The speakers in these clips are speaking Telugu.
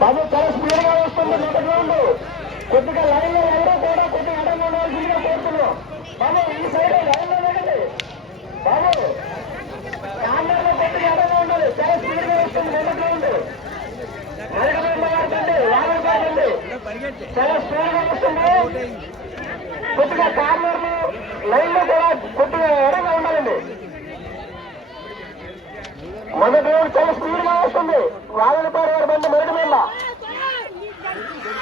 బాబు చాలా స్పీడ్గా వస్తుంది నూట గ్రౌండ్ కొద్దిగా లైన్లో ఎవరో కూడా కొద్దిగా అడంగా ఉండాల్సిందిగా కోరుతున్నాం. బాబు ఈ సైడ్ లైన్లో వెళ్ళండి బాబు కార్నర్లో కొద్దిగా అడంగా ఉండాలి. చాలా స్పీడ్గా వస్తుంది నూట గ్రౌండ్ చాలా స్పీడ్గా వస్తుంది. కొద్దిగా కార్నర్లో లైన్లో కూడా కొద్దిగా ఎడంగా ఉండాలండి. మొదటి చాలా స్పీడ్గా వస్తుంది. వాదనపాడు మంది బండి మెరుగు మీద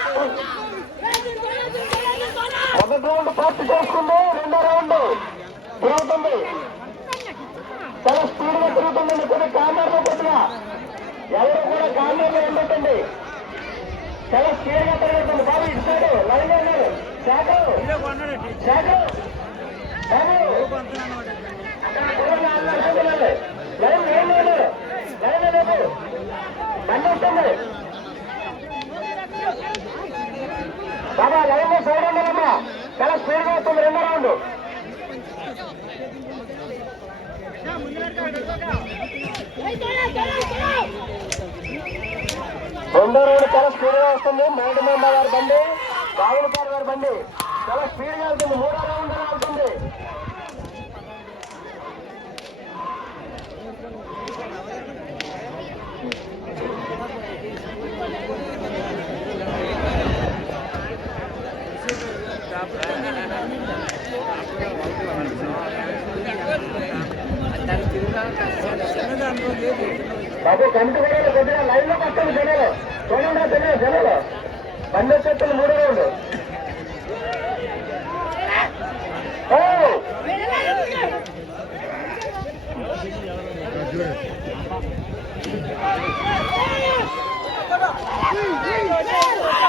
మొదటి రౌండ్ పూర్తి చేసుకుంది. రెండో రౌండ్ తిరుగుతుంది. చాలా స్పీడ్గా తిరుగుతుందండి కొన్ని కామర్ పట్టిన. ఎవరు కూడా కామర్ ఉండటండి చాలా స్పీడ్గా తిరుగుతుంది. బాబు ఇటు సైడ్ లైన్లో శాఖ శాఖలు శాఖలు బాబు లైన్ లైన్ లేదు లైన్ లేదు బండి వస్తుంది బాబా లైన్లో సైడ్ ఉండాలమ్మా చాలా స్పీడ్గా వస్తుంది రెండో రౌండ్ చాలా స్పీడ్గా వస్తుంది. మేడ మీద గారి బండి రావులపాడు గారి బండి. చాలా స్పీడ్గా వెళ్తుంది. మూడో రౌండ్ వెళ్తుంది. బాబు కంటి కూడా కొద్దిగా లైన్లో వస్తుంది జనాలు చూడండి జనాలు జనాలు బండి చెట్టులు మూడో రౌండ్ ఓ! Hey!